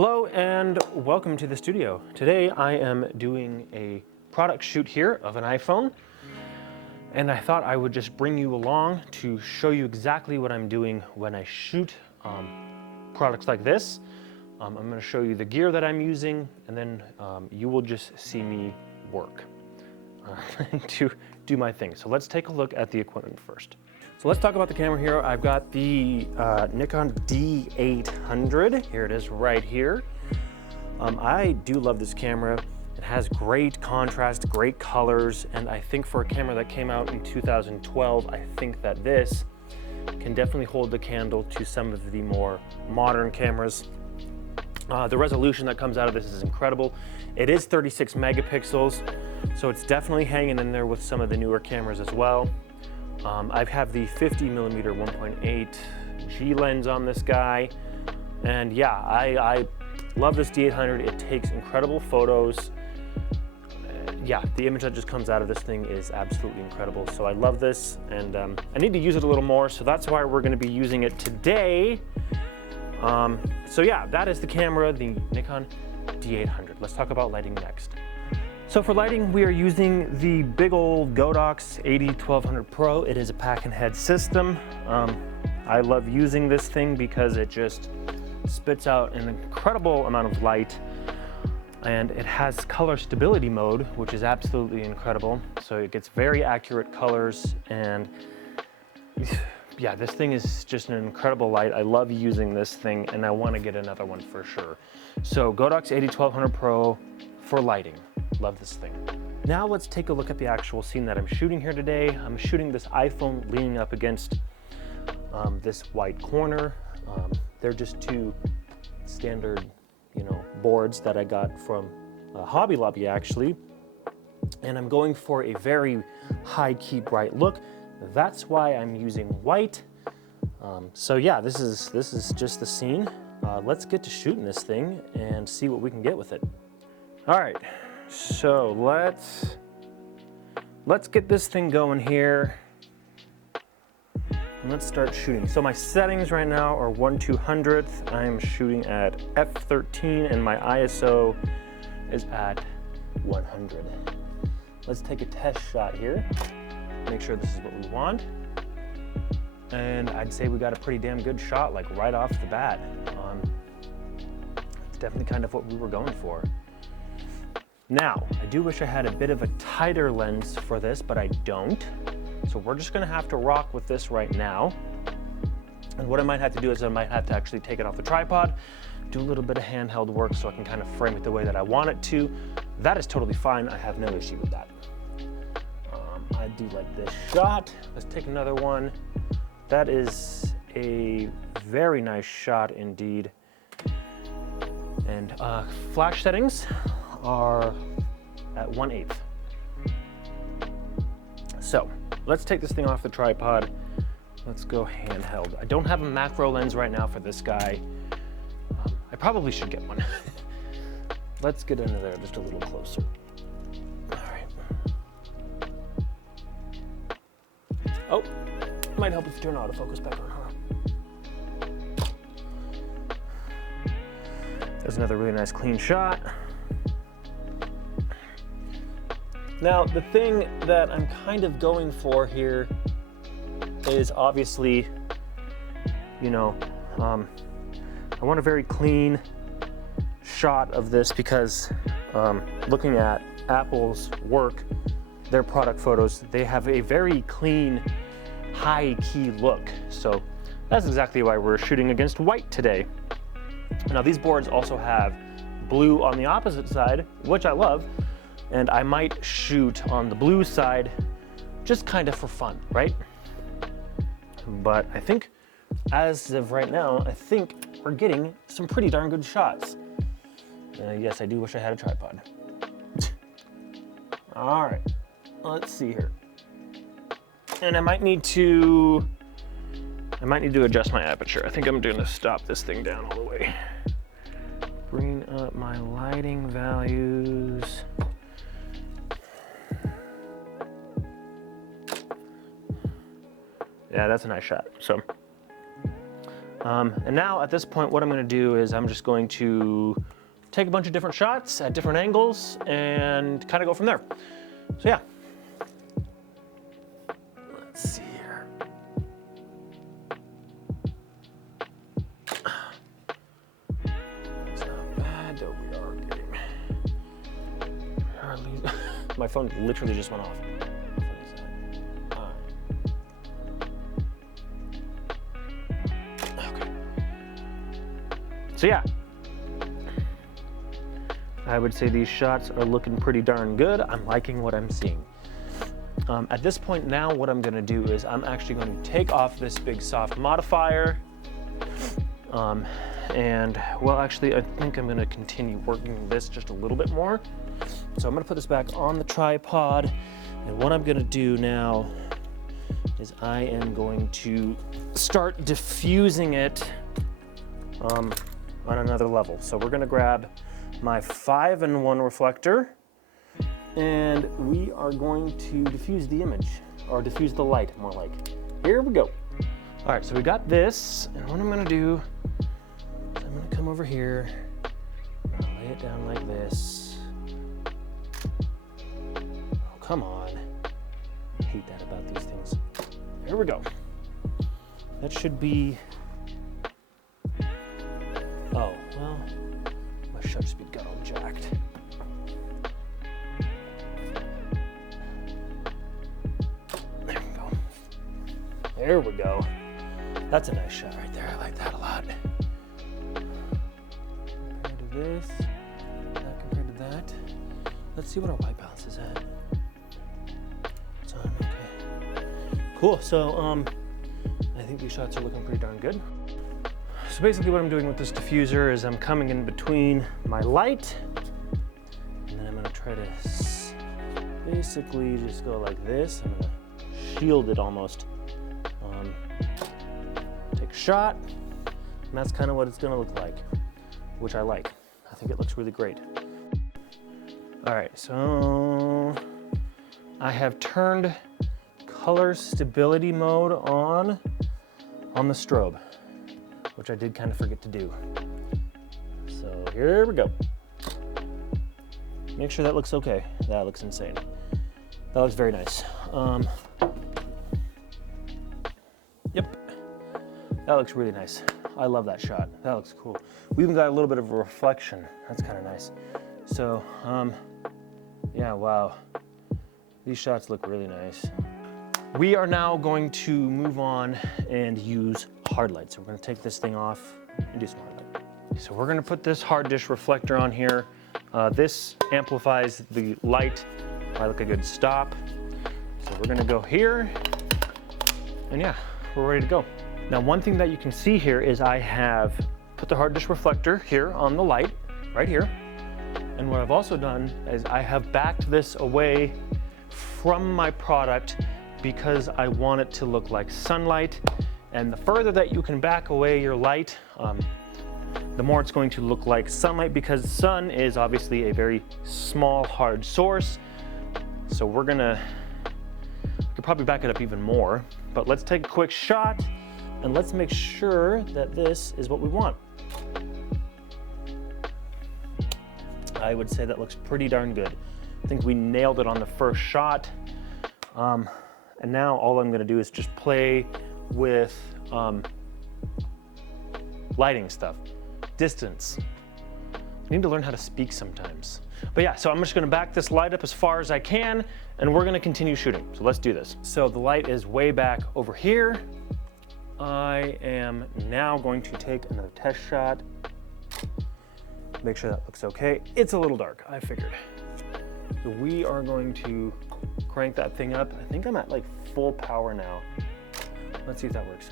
Hello and welcome to the studio. Today I am doing a product shoot here of an iPhone, and I thought I would just bring you along to show you exactly what I'm doing when I shoot products like this. I'm going to show you the gear that I'm using, and then you will just see me work to do my thing. So let's take a look at the equipment first. So let's talk about the camera here. I've got the Nikon D800. Here it is right here. I do love this camera. It has great contrast, great colors, and I think for a camera that came out in 2012, I think that this can definitely hold the candle to some of the more modern cameras. The resolution that comes out of this is incredible. It is 36 megapixels, so it's definitely hanging in there with some of the newer cameras as well. I have the 50mm 1.8 G lens on this guy, and yeah, I love this D800. It takes incredible photos. Yeah, the image that just comes out of this thing is absolutely incredible. So I love this, and I need to use it a little more, so that's why we're going to be using it today. So yeah, that is the camera, the Nikon D800. Let's talk about lighting next. So for lighting, we are using the big old Godox 1200 Pro. It is a pack and head system. I love using this thing because it just spits out an incredible amount of light, and it has color stability mode, which is absolutely incredible. So it gets very accurate colors, and yeah, this thing is just an incredible light. I love using this thing, and I want to get another one for sure. So Godox 1200 Pro for lighting. Love this thing. Now let's take a look at the actual scene that I'm shooting here today. I'm shooting this iPhone leaning up against this white corner. They're just two standard, boards that I got from Hobby Lobby actually. And I'm going for a very high key bright look. That's why I'm using white. So yeah, this is just the scene. Let's get to shooting this thing and see what we can get with it. All right. So let's get this thing going here. And let's start shooting. So my settings right now are 1/200th. I'm shooting at f13 and my ISO is at 100. Let's take a test shot here. Make sure this is what we want. And I'd say we got a pretty damn good shot, like right off the bat. It's definitely kind of what we were going for. Now, I do wish I had a bit of a tighter lens for this, but I don't. So we're just gonna have to rock with this right now. And what I might have to do is I might have to actually take it off the tripod, do a little bit of handheld work so I can kind of frame it the way that I want it to. That is totally fine. I have no issue with that. I do like this shot. Let's take another one. That is a very nice shot indeed. And flash settings are at 1/8. So let's take this thing off the tripod. Let's go handheld. I don't have a macro lens right now for this guy. I probably should get one. Let's get into there just a little closer. All right. Oh, might help if you turn autofocus back on, huh? There's another really nice clean shot. Now, the thing that I'm kind of going for here is obviously, I want a very clean shot of this because looking at Apple's work, their product photos, they have a very clean, high key look. So that's exactly why we're shooting against white today. Now, these boards also have blue on the opposite side, which I love. And I might shoot on the blue side just kind of for fun, right? But I think as of right now, I think we're getting some pretty darn good shots. Yes, I do wish I had a tripod. All right, let's see here. And I might need to adjust my aperture. I think I'm gonna stop this thing down all the way. Bring up my lighting values. Yeah, that's a nice shot. So And now at this point, what I'm gonna do is I'm just going to take a bunch of different shots at different angles and kind of go from there. So yeah. Let's see here. It's not bad, though we are getting... My phone literally just went off. Okay. So yeah. I would say these shots are looking pretty darn good. I'm liking what I'm seeing. At this point now, what I'm gonna do is I'm actually going to take off this big soft modifier. And well, actually, I think I'm gonna continue working this just a little bit more. So I'm gonna put this back on the tripod. And what I'm gonna do now is I am going to start diffusing it on another level. So we're gonna grab my 5-in-1 reflector, and we are going to diffuse the image, or diffuse the light, more like. Here we go. All right, so we got this, and what I'm gonna do is I'm gonna come over here, lay it down like this. Oh, come on. I hate that about these things. Here we go. That should be, oh, well, my shutter speed got all jacked. There we go. There we go. That's a nice shot right there. I like that a lot. Compared to this, that compared to that. Let's see what our white balance is at. It's on, okay. Cool, so I think these shots are looking pretty darn good. So basically what I'm doing with this diffuser is I'm coming in between my light, and then I'm gonna try to basically just go like this. I'm gonna shield it almost. Take a shot, and that's kind of what it's gonna look like, which I like. I think it looks really great. All right, so I have turned color stability mode on the strobe, which I did kind of forget to do. So here we go. Make sure that looks okay. That looks insane. That looks very nice. Yep, that looks really nice. I love that shot. That looks cool. We even got a little bit of a reflection. That's kind of nice. So, yeah, wow. These shots look really nice. We are now going to move on and use hard light. So we're gonna take this thing off and do some hard light. So we're gonna put this hard dish reflector on here. This amplifies the light by like a good stop. So we're gonna go here, and yeah, we're ready to go. Now, one thing that you can see here is I have put the hard dish reflector here on the light, right here. And what I've also done is I have backed this away from my product because I want it to look like sunlight. And the further that you can back away your light, the more it's going to look like sunlight, because sun is obviously a very small, hard source. So we could probably back it up even more, but let's take a quick shot and let's make sure that this is what we want. I would say that looks pretty darn good. I think we nailed it on the first shot. And now all I'm gonna do is just play with lighting stuff, distance. I need to learn how to speak sometimes. But yeah, so I'm just gonna back this light up as far as I can, and we're gonna continue shooting. So let's do this. So the light is way back over here. I am now going to take another test shot. Make sure that looks okay. It's a little dark, I figured. So we are going to crank that thing up. I think I'm at like full power now. Let's see if that works.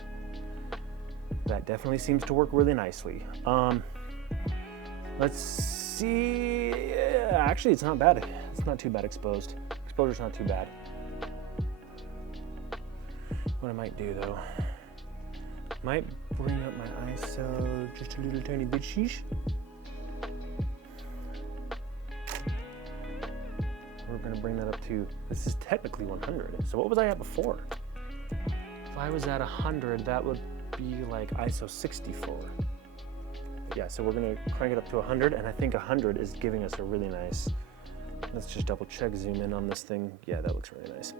That definitely seems to work really nicely. Let's see. Yeah, actually, it's not bad. It's not too bad exposed. Exposure's not too bad. What I might do though, might bring up my ISO just a little tiny bit. Sheesh. We're gonna bring that up to, this is technically 100. So what was I at before? If I was at 100, that would be like ISO 64. Yeah, so we're gonna crank it up to 100, and I think 100 is giving us a really nice, let's just double check, zoom in on this thing. Yeah, that looks really nice.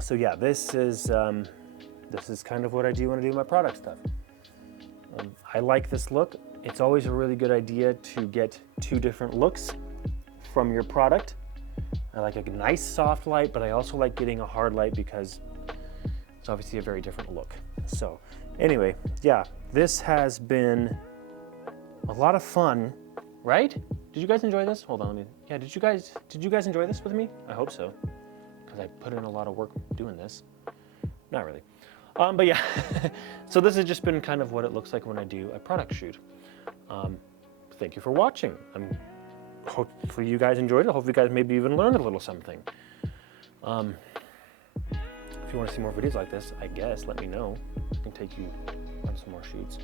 So yeah, this is kind of what I do when I do my product stuff. I like this look. It's always a really good idea to get two different looks from your product. I like a nice soft light, but I also like getting a hard light because it's obviously a very different look. So anyway, yeah, this has been a lot of fun, right? Did you guys enjoy this? Hold on, let me, yeah, did you guys enjoy this with me? I hope so, because I put in a lot of work doing this. Not really. But yeah, so this has just been kind of what it looks like when I do a product shoot. Thank you for watching. Hopefully you guys enjoyed it. Hopefully you guys maybe even learned a little something. If you want to see more videos like this, I guess, let me know. I can take you on some more shoots.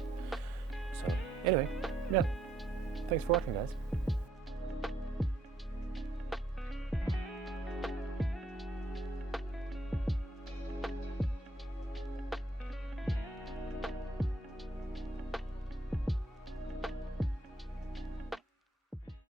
So anyway, yeah, thanks for watching, guys.